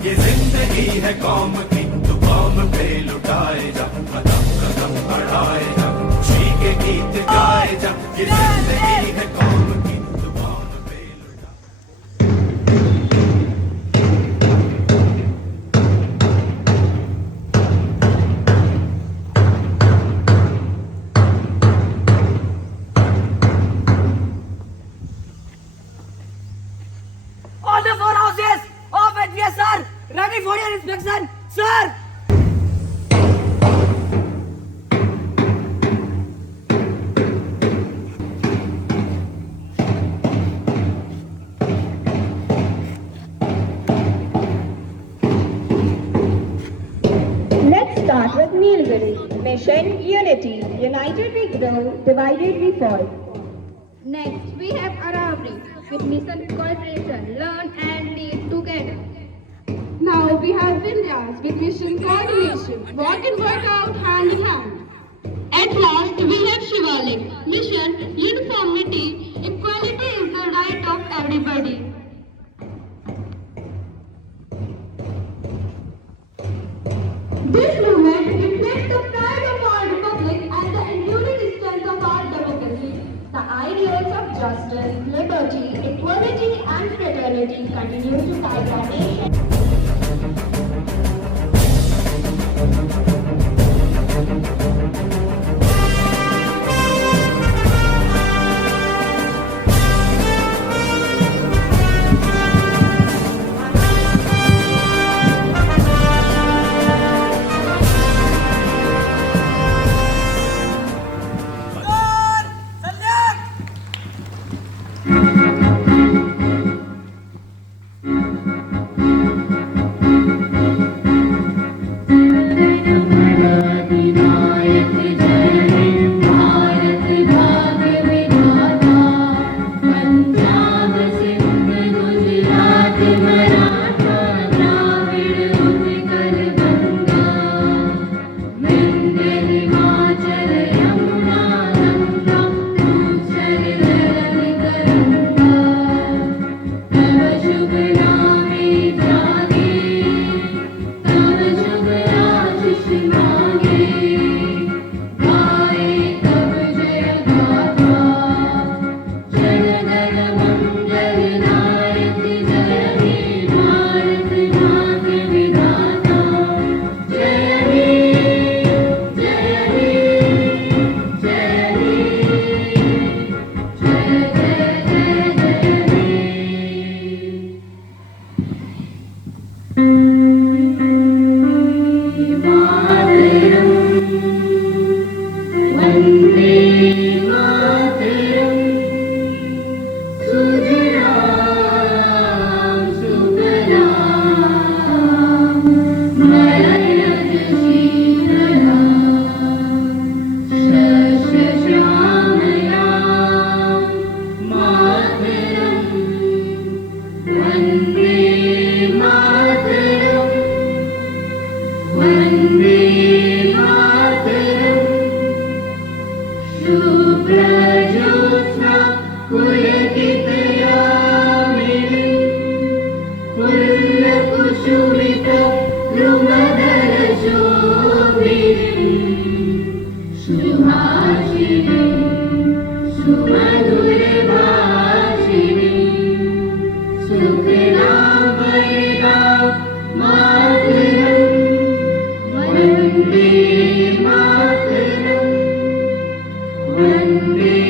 ये जिंदगी है कौम की, तो कौम पे लुटाए जा, कदम कदम बढ़ाए जा, खुशी के गीत गाए जा। ये जिंदगी है कौम की, तो कौम पे लुटाए। All the four houses of NPSR ready for your inspection, sir. Let's start with Nilgiri. Mission Unity. United we grow, divided we fall. Next, we have Aravri with mission cooperation, learn and lead together. Now we have Vindhyas with mission coordination, walk and work out hand in hand. At last, we have Shivalik, mission uniformity, equality is the right of everybody. This movement reflects the pride of our republic and the enduring strength of our democracy. The ideals of justice, liberty, equality, and fraternity continue to guide our nation. Vande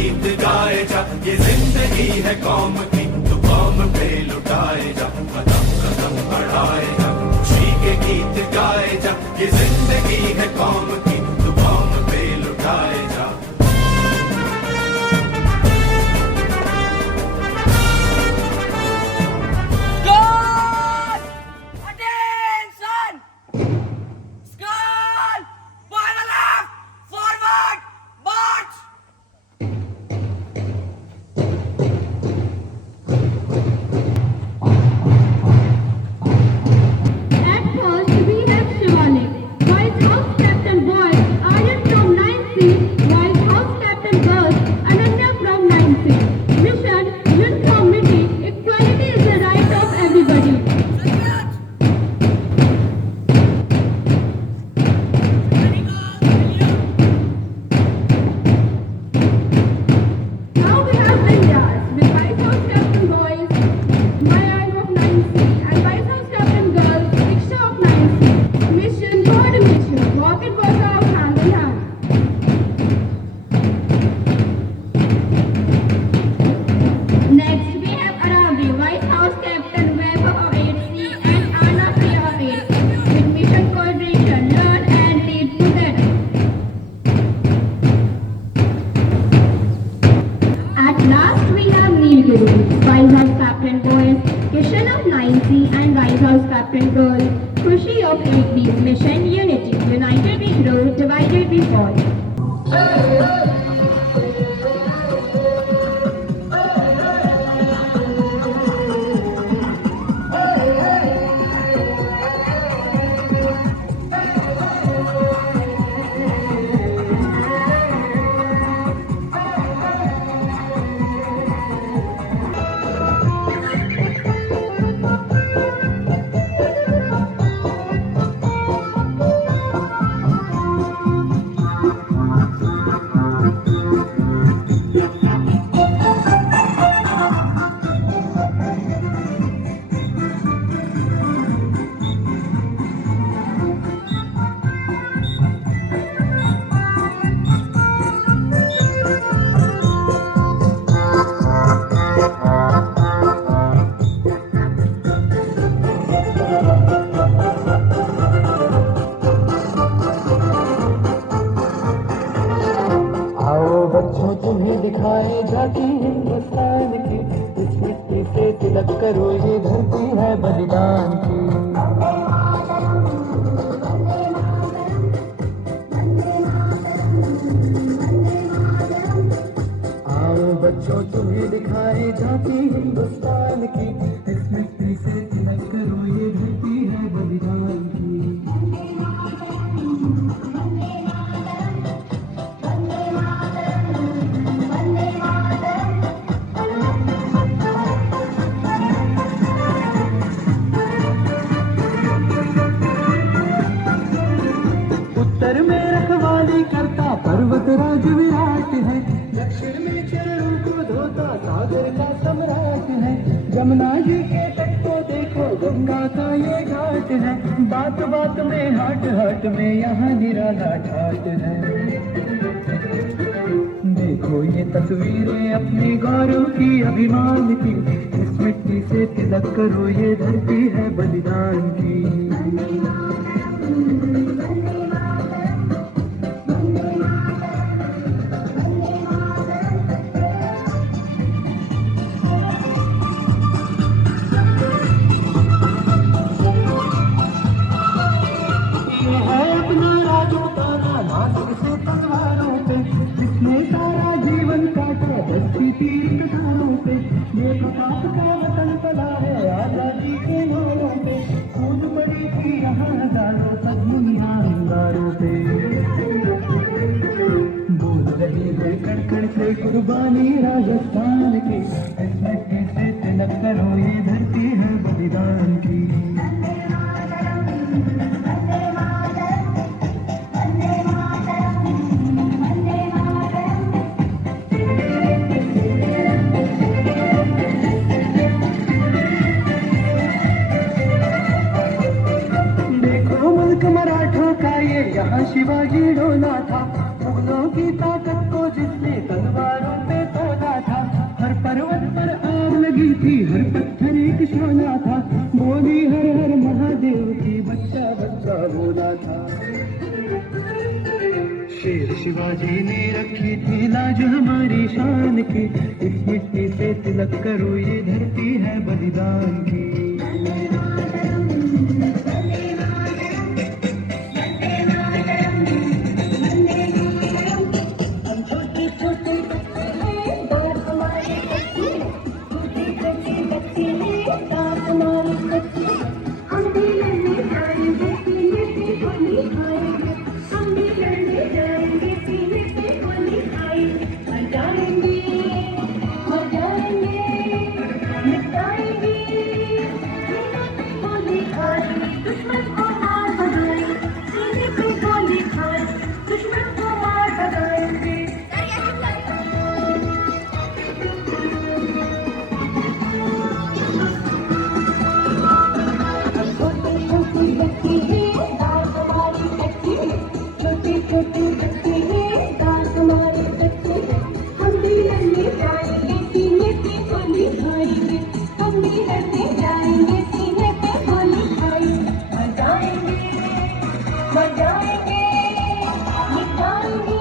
गीत गाए जा, ये जिंदगी है कौम की, तो कौम पे लुटाए जा, कदम कदम बढ़ाए जा, खुशी के गीत गाए जा, ये जिंदगी है कौम की, तो कौम पे लुटाए जा। Guard! Attention! Skull! By the left! Forward! March! At first, we have Shivalik, White House Captain Boy, Aryan from 9C, White House Captain Girls, Ananya from 9C. Mission, uniformity, equality is the right of everybody. Salute! Ready, go! Salute! Now we have India's with White House Captain Boys, Mayank of 9C, and White House Captain Girls, Diksha of 9C. Mission, coordination, walk and work out hand in hand. Next, we have Arabri, White House Captain Weber of 8C, and Anna Priya of 8C, with mission coordination, learn and lead together. At last, we have Nilgiri, White House Captain Boys, Kishan of 9C, and White House Captain Girls, Khushi of 8B. Mission Unity, united we grow, divided we fall. आओ बच्चों तुम्हें दिखाए जाती हिंदुस्तान की, इस मिट्टी से तिलक करो, ये धरती है बलिदान की। आओ बच्चों तुम्हें दिखाए जाती हिंदुस्तान की, इस मिट्टी से तिलक करो, ये धरती है बलिदान की। उत्तर में रखवाली करता पर्वत राज विराट है, दक्षिण में चरणों को धोता सागर का सम्राट है। जमुना जी के तट को देखो, गंगा का ये घाट है, बात बात में हाट हाट में यहाँ निराला ठाट है। देखो ये तस्वीरें अपने गौरव की, अभिमान की, इस मिट्टी से तिलक करो, ये धरती है बलिदान की। ये है अपना राजपूताना, नासिक से तलवारों पे, जिसने सारा जीवन काटा दस्ती तीर कटारों पे। ये प्रताप का वतन पला है आजादी के मोड़ों पे, खून पड़ी थी यहाँ हजारों सदमुनिया अंगारों पे। बोल रही है कण कण से कुर्बानी राजस्थान की, इस मिट्टी से तिलक करो, ये धरती है बलिदान की। यहाँ शिवाजी डोला था, मुगलों की ताकत को जिसने तलवारों पे जी ने रखी थी लाज हमारी शान की, इस मिट्टी से तिलक करो ये धरती है बलिदान की। हम छोटे छोटे बच्चे हैं, बात हमारी कच्ची, छोटी छोटी बच्ची है, बात हमारी कच्ची। हम भी लड़ने जाएंगे, सीने पे गोली खाएंगे, हम भी लड़ने जाएंगे, सीने पे गोली खाएंगे। मर जाएंगे, मर जाएंगे, मिटाएंगे, सीने पे गोली खाएंगे, दुश्मन को मार भगाएंगे, सीने पे गोली खाएंगे, दुश्मन को मार भगाएंगे। छोटी छोटी बच्ची है, दांत हमारी कच्ची, छोटी छोटी बच्ची है, दांत हमारी कच्ची। हम भी लड़ने जाएंगे, सीने पे गोली खाएंगे, हम भी लड़ने जाएंगे, सीने पे गोली खाएंगे। मर जाएंगे, मर जाएंगे, मिटाएंगे,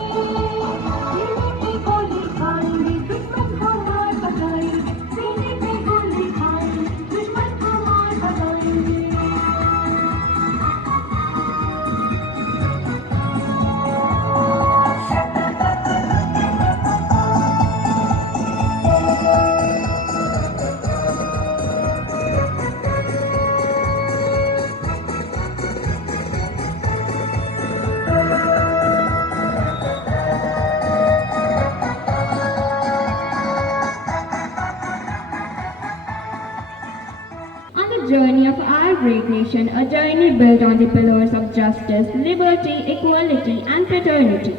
सीने पे गोली खाएंगे, दुश्मन को मार भगाएंगे, सीने पे गोली खाएंगे, दुश्मन को मार भगाएंगे। On the journey of our great nation, a journey built on the pillars of justice, liberty, equality, and fraternity.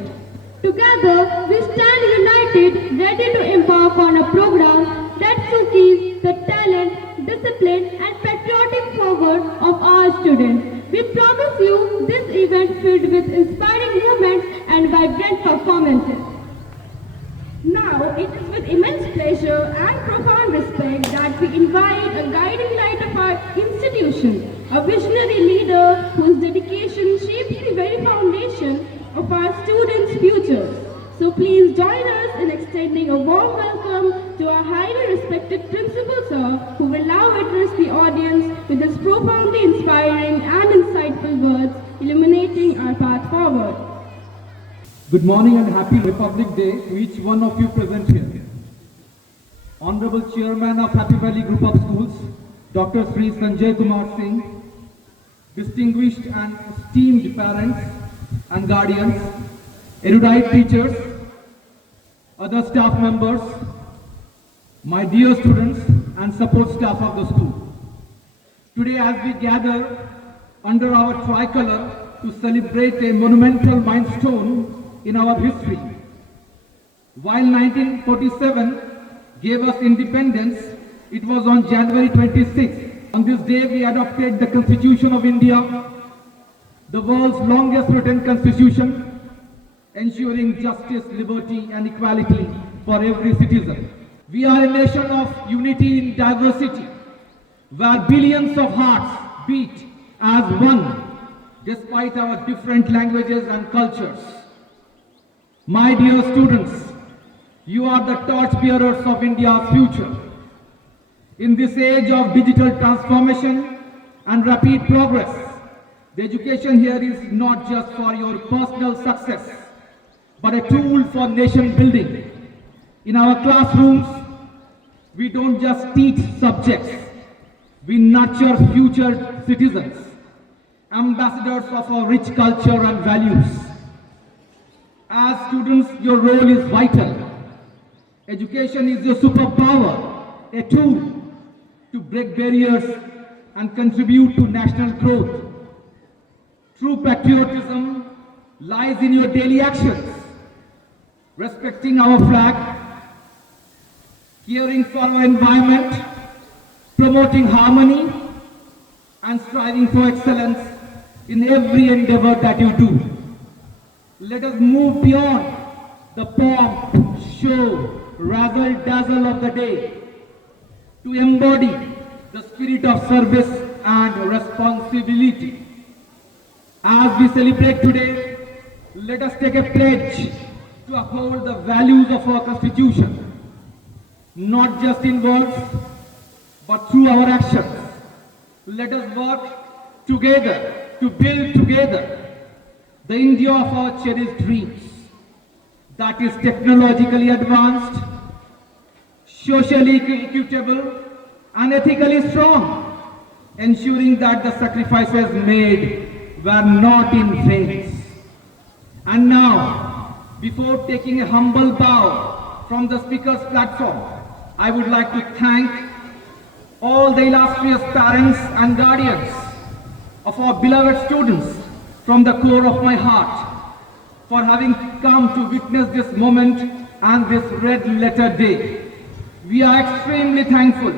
Together, we stand united, ready to embark on a program that showcases the talent, discipline, and patriotic fervor of our students. We promise you this event filled with inspiring moments and vibrant performances. Now, it is with immense pleasure and profound respect that we invite a guiding light of our institution, a visionary leader whose dedication shapes the very foundation of our students' futures. So please join us in extending a warm welcome to our highly respected principal sir, who will now address the audience with his profoundly inspiring and insightful words, illuminating our path forward. Good morning and happy Republic Day to each one of you present here. Honorable Chairman of Happy Valley Group of Schools, Dr. Sri Sanjay Kumar Singh, distinguished and esteemed parents and guardians, erudite teachers, other staff members, my dear students and support staff of the school. Today as we gather under our tricolor to celebrate a monumental milestone in our history. While 1947 gave us independence, it was on January 26th. On this day we adopted the Constitution of India, the world's longest written constitution, ensuring justice, liberty and equality for every citizen. We are a nation of unity in diversity, where billions of hearts beat as one, despite our different languages and cultures. My dear students, you are the torchbearers of India's future. In this age of digital transformation and rapid progress, the education here is not just for your personal success, but a tool for nation building. In our classrooms, we don't just teach subjects, we nurture future citizens, ambassadors of our rich culture and values. As students, your role is vital. Education is your superpower, a tool to break barriers and contribute to national growth. True patriotism lies in your daily actions, respecting our flag, caring for our environment, promoting harmony, and striving for excellence in every endeavor that you do. Let us move beyond the pomp, show, razzle dazzle of the day to embody the spirit of service and responsibility. As we celebrate today, let us take a pledge to uphold the values of our Constitution, not just in words, but through our actions. Let us work together to build together the India of our cherished dreams, that is technologically advanced, socially equitable, and ethically strong, ensuring that the sacrifices made were not in vain. And now, before taking a humble bow from the speaker's platform, I would like to thank all the illustrious parents and guardians of our beloved students from the core of my heart for having come to witness this moment and this red letter day. We are extremely thankful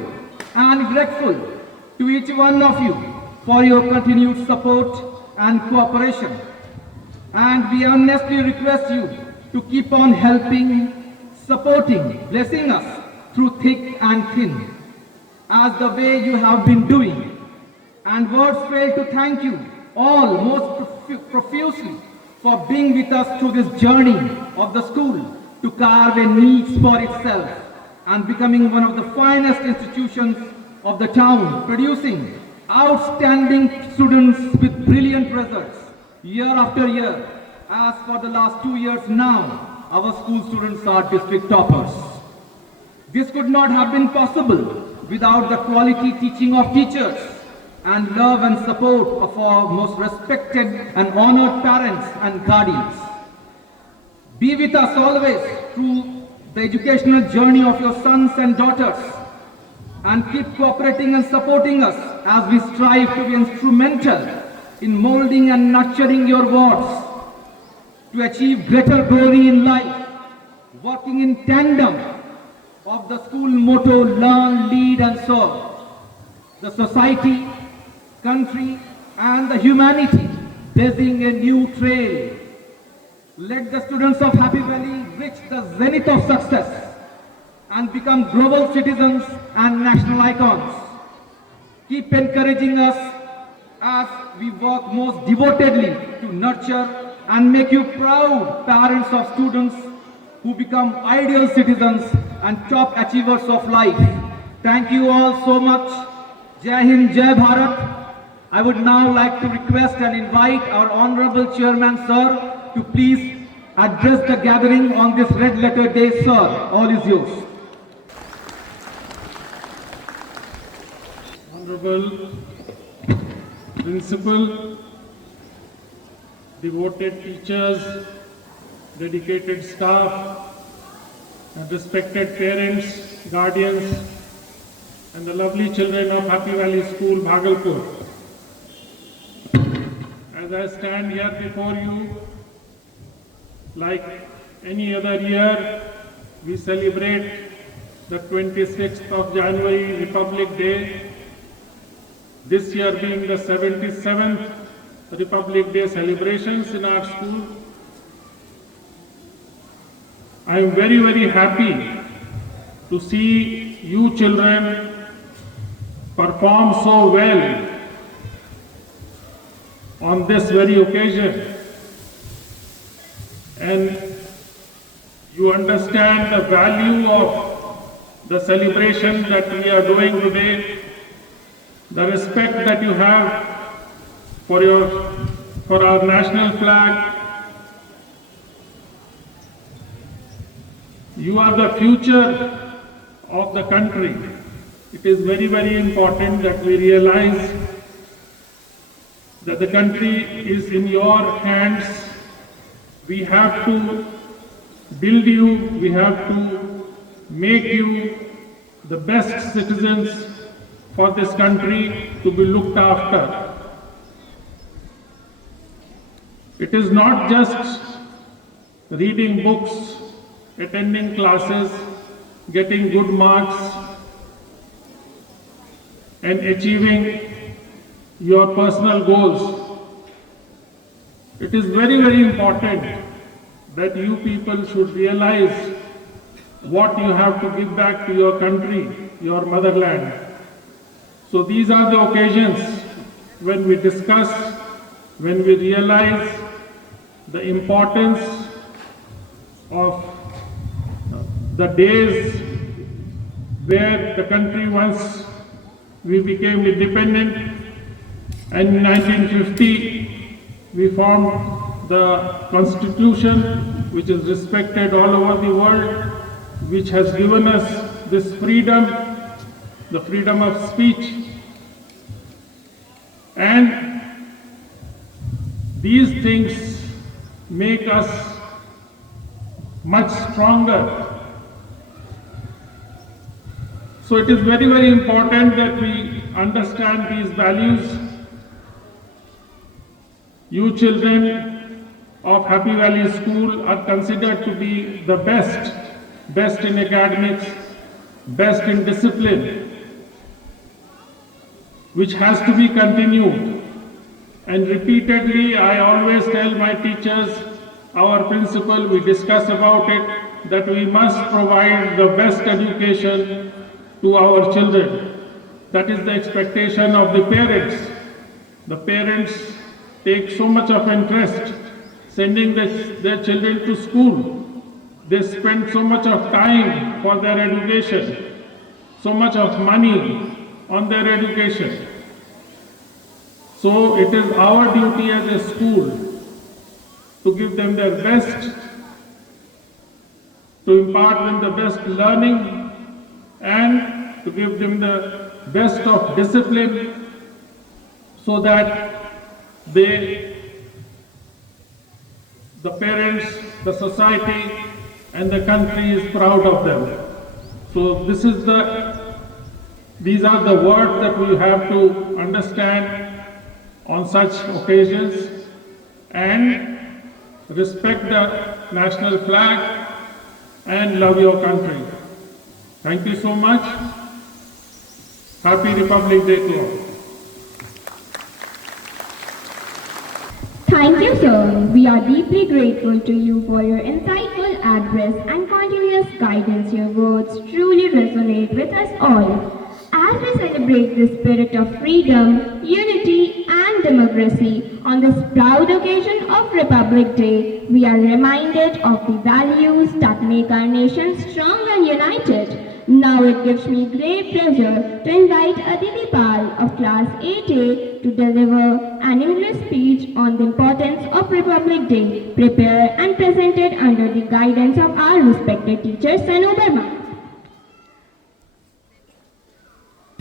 and grateful to each one of you for your continued support and cooperation. And we earnestly request you to keep on helping, supporting, blessing us through thick and thin, as the way you have been doing. And words fail to thank you all most profusely for being with us through this journey of the school to carve a niche for itself and becoming one of the finest institutions of the town, producing outstanding students with brilliant results year after year. As for the last 2 years now, our school students are district toppers. This could not have been possible without the quality teaching of teachers and love and support of our most respected and honored parents and guardians. Be with us always through the educational journey of your sons and daughters, and keep cooperating and supporting us as we strive to be instrumental in molding and nurturing your wards to achieve greater glory in life, working in tandem of the school motto, learn, lead and serve. The society, country and the humanity blazing a new trail. Let the students of Happy Valley reach the zenith of success and become global citizens and national icons. Keep encouraging us as we work most devotedly to nurture and make you proud parents of students who become ideal citizens and top achievers of life. Thank you all so much. Jai Hind, Jai Bharat. I would now like to request and invite our Honorable Chairman, Sir, to please address the gathering on this red letter day. Sir, all is yours. Honorable Principal, devoted teachers, dedicated staff, and respected parents, guardians, and the lovely children of Happy Valley School, Bhagalpur. As I stand here before you, like any other year, we celebrate the 26th of January, Republic Day, this year being the 77th Republic Day celebrations in our school. I am very, very happy to see you children perform so well on this very occasion, and you understand the value of the celebration that we are doing today, the respect that you have for our national flag. You are the future of the country. It is very, very important that we realize that the country is in your hands. We have to build you, we have to make you the best citizens for this country to be looked after. It is not just reading books, attending classes, getting good marks, and achieving your personal goals. It is very, very important that you people should realize what you have to give back to your country, your motherland. So these are the occasions when we discuss, when we realize the importance of the days where the country once we became independent, and in 1950 we formed the Constitution, which is respected all over the world, which has given us this freedom, the freedom of speech. And these things make us much stronger. So it is very, very important that we understand these values. You children of Happy Valley School are considered to be the best in academics, best in discipline, which has to be continued. And repeatedly, I always tell my teachers, our principal, we discuss about it, that we must provide the best education to our children. That is the expectation of the parents. The parents take so much of interest sending their children to school. They spend so much of time for their education, so much of money on their education. So it is our duty as a school to give them their best, to impart them the best learning, and to give them the best of discipline, so that the parents, the society, and the country is proud of them. So these are the words that we have to understand on such occasions, and respect the national flag and love your country. Thank you so much. Happy Republic Day to all. Thank you, sir. We are deeply grateful to you for your insightful address and continuous guidance. Your words truly resonate with us all. As we celebrate the spirit of freedom, unity, and democracy on this proud occasion of Republic Day, we are reminded of the values that make our nation strong and united. Now it gives me great pleasure to invite Aditi Pal of Class 8A to deliver an English speech on the importance of Republic Day, prepared and presented under the guidance of our respected teacher Sanu Verma.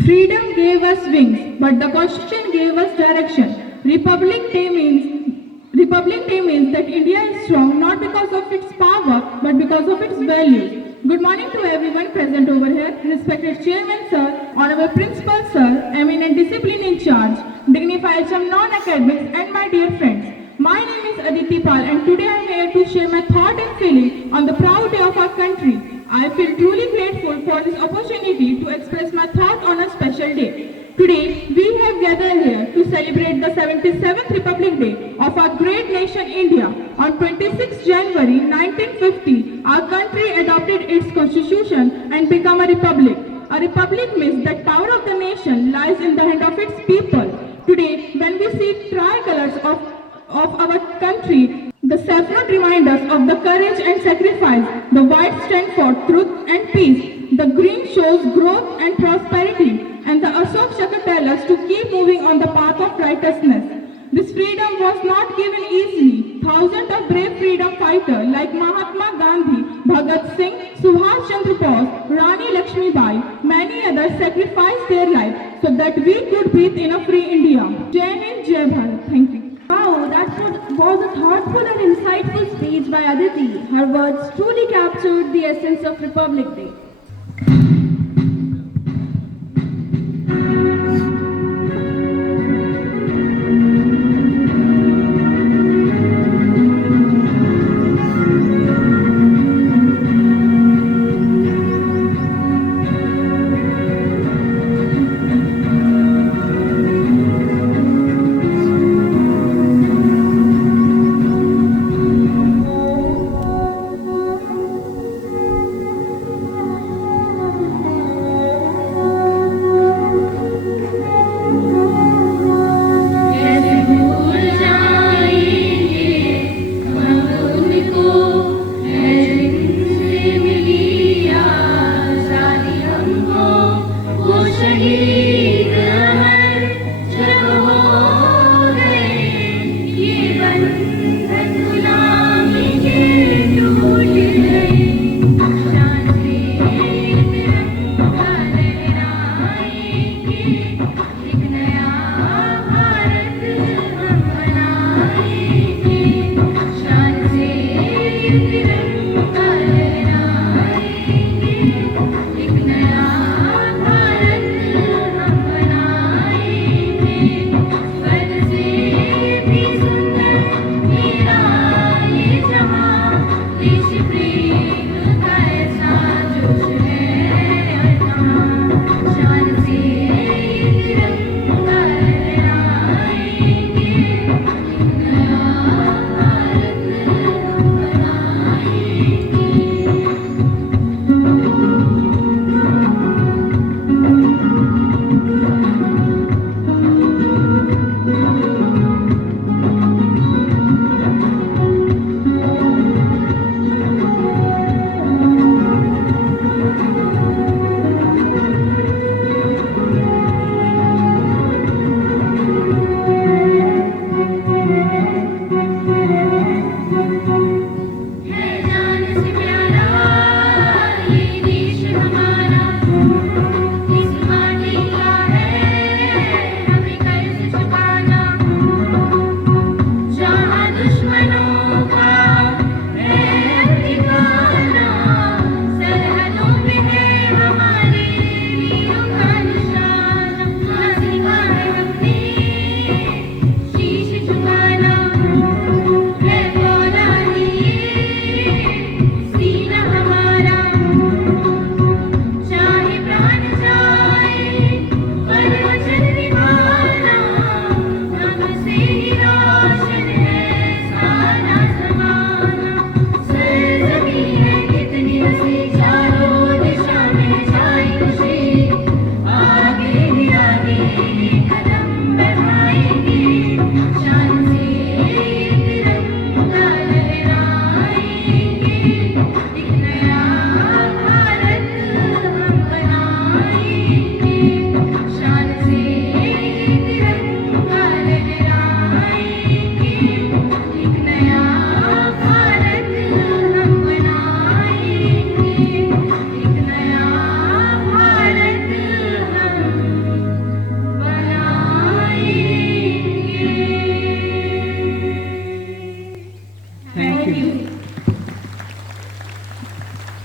Freedom gave us wings, but the Constitution gave us direction. Republic Day means that India is strong not because of its power, but because of its values. Good morning to everyone present over here, respected Chairman Sir, Honorable Principal Sir, eminent discipline in charge, dignified some non-academics, and my dear friends. My name is Aditi Pal, and today I am here to share my thought and feeling on the proud day of our country. I feel truly grateful for this opportunity to express my thought on a special day. Today, we have gathered here to celebrate the 77th Republic Day of our great nation India. On 26 January 1950, our country adopted its constitution and became a republic. A republic means that power of the nation lies in the hand of its people. Today, when we see tricolors of our country, the saffron reminds us of the courage and sacrifice. The white stand for truth and peace. The green shows growth and prosperity. And the Ashok Chakra tells us to keep moving on the path of righteousness. This freedom was not given easily. Thousands of brave freedom fighters like Mahatma Gandhi, Bhagat Singh, Subhash Chandra Bose, Rani Lakshmi Bai, many others sacrificed their lives so that we could breathe in a free India. Jai Hind, Jai Bharat. Thank you. Wow, that was a thoughtful and insightful speech by Aditi. Her words truly captured the essence of Republic Day.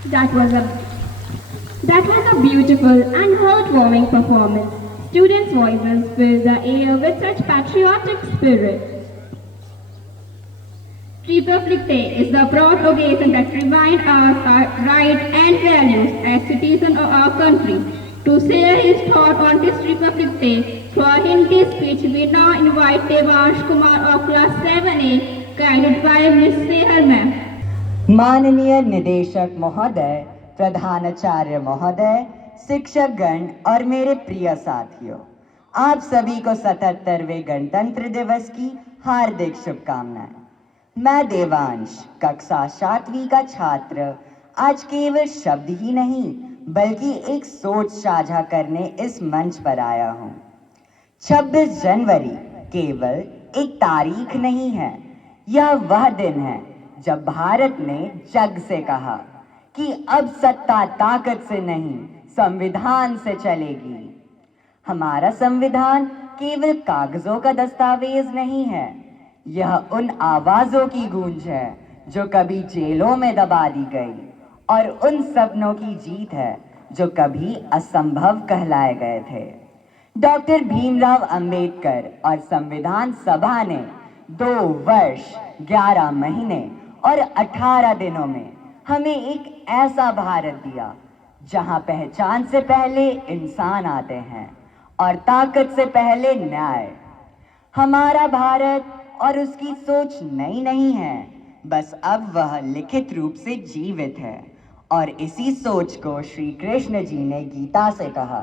That was a beautiful and heartwarming performance. Students' voices filled the air with such patriotic spirit. Republic Day is the proud occasion that reminds us our rights and values as citizens of our country. To share his thought on this Republic Day through a Hindi speech, we now invite Devansh Kumar of class 7A, guided by Ms. Sehal ma'am. माननीय निदेशक महोदय, प्रधानाचार्य महोदय, शिक्षकगण और मेरे प्रिय साथियों, आप सभी को 77वें गणतंत्र दिवस की हार्दिक शुभकामनाएं। मैं देवांश, कक्षा 7वीं का छात्र, आज केवल शब्द ही नहीं बल्कि एक सोच साझा करने इस मंच पर आया हूँ। 26 जनवरी केवल एक तारीख नहीं है, यह वह दिन है जब भारत ने जग से कहा कि अब सत्ता ताकत से नहीं, संविधान से चलेगी। हमारा संविधान केवल कागजों का दस्तावेज नहीं है, यह उन आवाजों की गूंज है जो कभी जेलों में दबा दी गई और उन सपनों की जीत है जो कभी असंभव कहलाए गए थे। डॉक्टर भीमराव अंबेडकर और संविधान सभा ने 2 वर्ष 11 महीने और 18 दिनों में हमें एक ऐसा भारत दिया जहां पहचान से पहले इंसान आते हैं और ताकत से पहले न्याय। हमारा भारत और उसकी सोच नई नहीं है, बस अब वह लिखित रूप से जीवित है और इसी सोच को श्री कृष्ण जी ने गीता से कहा,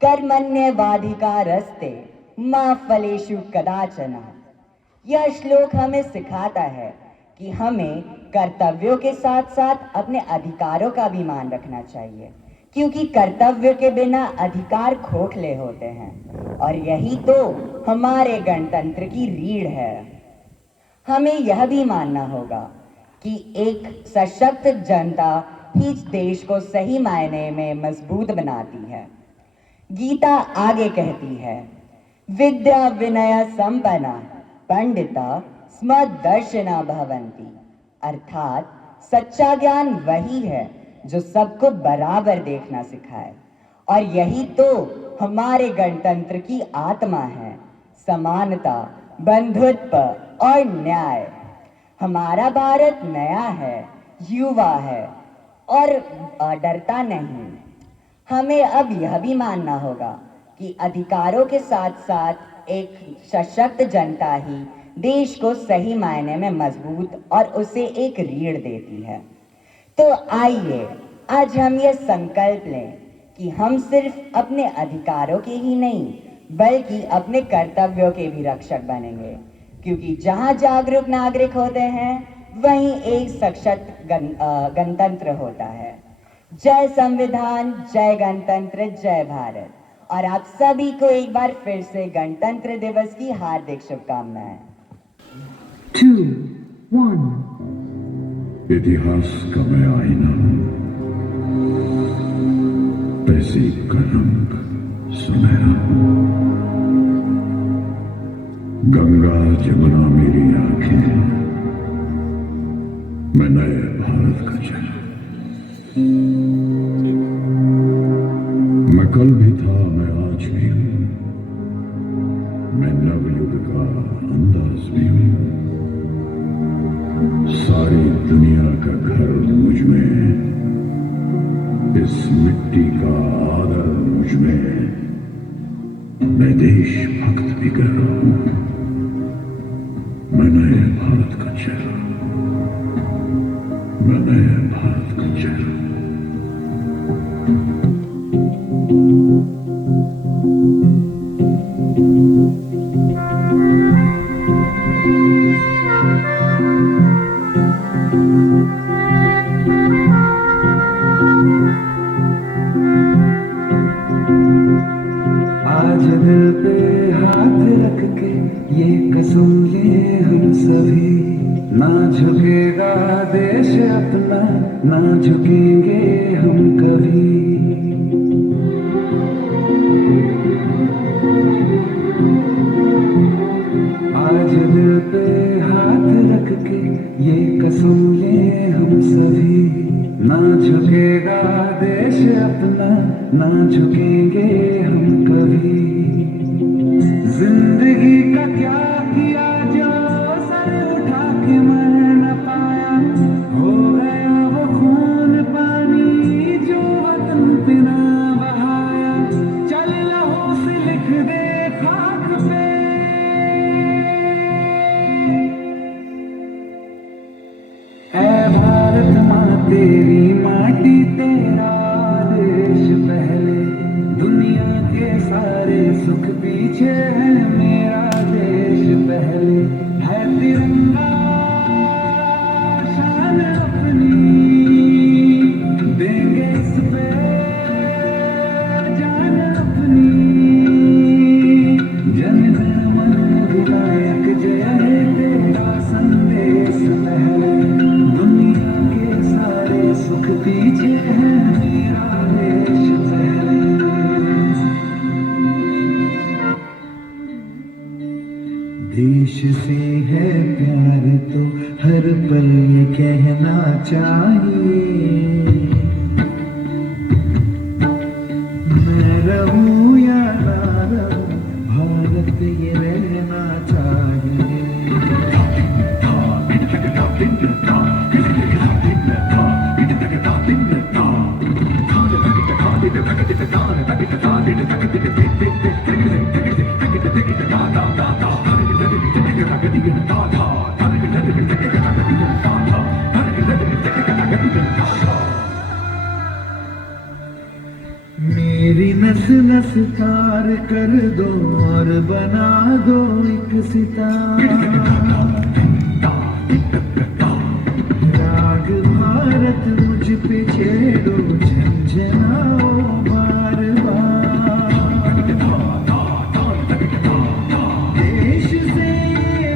कर्मण्येवाधिकारस्ते मा फलेषु कदाचन। यह श्लोक हमें सिखाता है कि हमें कर्तव्यों के साथ साथ अपने अधिकारों का भी मान रखना चाहिए, क्योंकि कर्तव्य के बिना अधिकार खोखले होते हैं और यही तो हमारे गणतंत्र की रीढ़ है। हमें यह भी मानना होगा कि एक सशक्त जनता ही देश को सही मायने में मजबूत बनाती है। गीता आगे कहती है, विद्या विनय संपन्ना पंडिता स्मदर्शिना भवन्ति, अर्थात सच्चा ज्ञान वही है जो सबको बराबर देखना सिखाए और यही तो हमारे गणतंत्र की आत्मा है, समानता, बंधुत्व और न्याय। हमारा भारत नया है, युवा है और डरता नहीं। हमें अब यह भी मानना होगा कि अधिकारों के साथ साथ एक सशक्त जनता ही देश को सही मायने में मजबूत और उसे एक रीढ़ देती है। तो आइए आज हम ये संकल्प लें कि हम सिर्फ अपने अधिकारों के ही नहीं बल्कि अपने कर्तव्यों के भी रक्षक बनेंगे, क्योंकि जहां जागरूक नागरिक होते हैं वहीं एक सशक्त गणतंत्र होता है। जय संविधान, जय गणतंत्र, जय भारत। और आप सभी को एक बार फिर से गणतंत्र दिवस की हार्दिक शुभकामनाएं। 2, 1 इतिहास का मैं आईना हूं, तहजीब का रंग सुनहरा। गंगा जमुना मेरी आंखें, मैं नए भारत का चेहरा। मैं कल भी था, मैं आज भी हूं, मैं नवयुग का अंदाज भी हूं। सारी दुनिया का घर मुझ में, इस मिट्टी का आदर मुझ में। मैं देशभक्त भी कर रहा हूं, मैं नए भारत का चेहरा, मैं नए भारत का चेहरा। आज दिल पे हाथ रख के ये कसम ले हम सभी, ना झुकेगा देश अपना, ना झुकेंगे हम कभी। आज दिल पे हाथ रख के ये कसम ले हम सभी, ना झुकेगा देश अपना, ना झुकेंगे हम कभी। जिंदगी का क्या किया जो सर उठा के मैं न पाया, हो गया वो खून पानी जो वतन पे ना बहाया। चल लहू से लिख दे खाक पे, ऐ भारत माँ तेरी माटी तेरा देश पहले, दुनिया के सारे सुख पीछे है मेरा देश पहले। है तिरंगा शान अपनी, देंगे इस पे जान अपनी। जन गण मन विधायक जय हे तेरा संदेश पहले, दुनिया के सारे सुख पीछे है मेरा देश पहले। देश से है प्यार तो हर पल ये कहना चाहिए, मैं रहूं या ना रहूं भारत ये रहना चाहिए। मेरी नस नस तार कर दो और बना दो एक सितारा। राग भारत मुझ पे छेड़ो झंझनाओ बार बार। देश से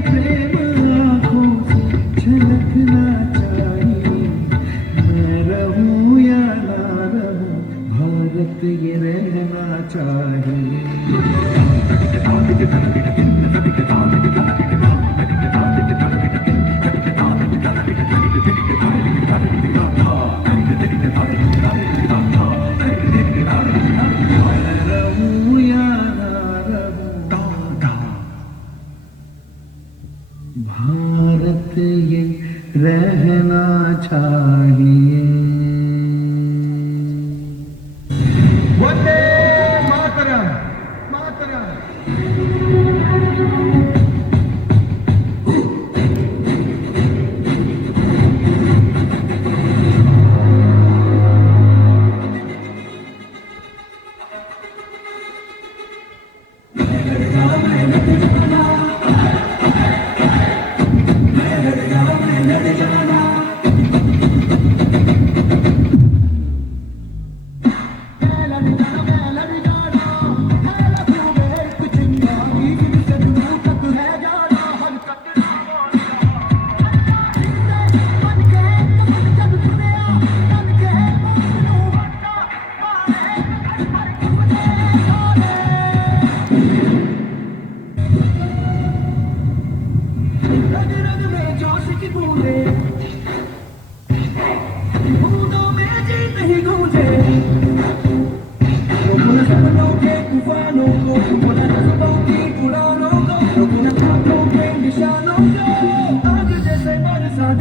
प्रेम आँखों से झलकना चाहिए, मैं रहूं या ना रहूं भारत ये रहना चाहिए। रहूं या ना रहूं भारत ये रहना चाहिए। वंदे मातरम, मातरम।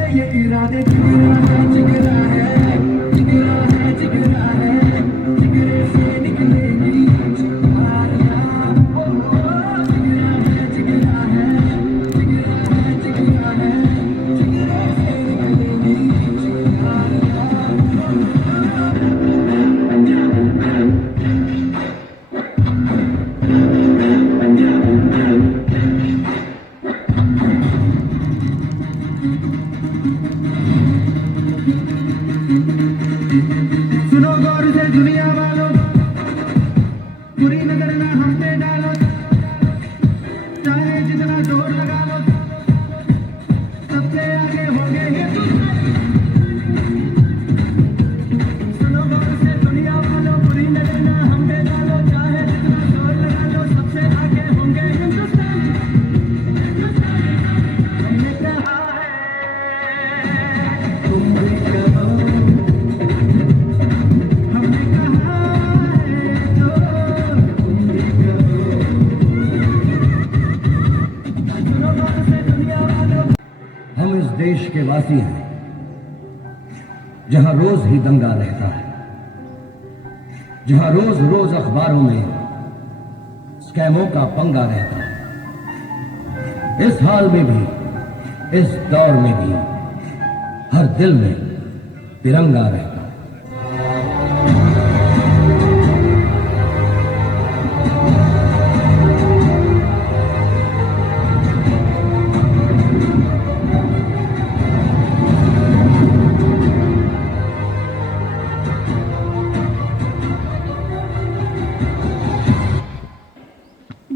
ये इरादे जिगरा है, जिगरा है, जिगरा है, जिगरे से निकलेगी चिंगारियां। जिगरा है, जिगरा है, जिगरा है, जिगरा है, जिगरे से निकलेगी चिंगारियां। सुनो गौर से दुनिया वालों, बुरी नजर ना हम पे डालो, चाहे जितना जोर लगा लो, सबसे आगे होंगे ये सुनो गौर से दुनिया वालों, बुरी नजर ना हम पे डालो, चाहे जितना जोर लगा लो, सबसे आगे होंगे हिंदुस्तान। हमने कहा है तुम भी कहो देशवासी हैं जहां रोज ही दंगा रहता है, जहां रोज रोज अखबारों में स्कैमों का पंगा रहता है। इस हाल में भी, इस दौर में भी हर दिल में तिरंगा रहता है।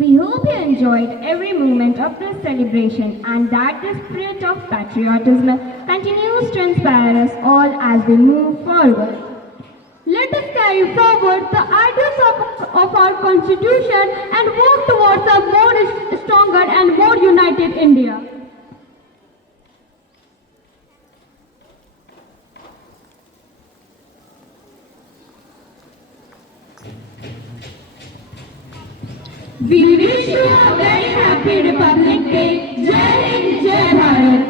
We hope you enjoyed every moment of this celebration and that the spirit of patriotism continues to inspire us all as we move forward. Let us carry forward the ideals of our Constitution and work towards a more stronger and more united India. We wish you a very happy Republic Day. Jai Hind, Jai Bharat.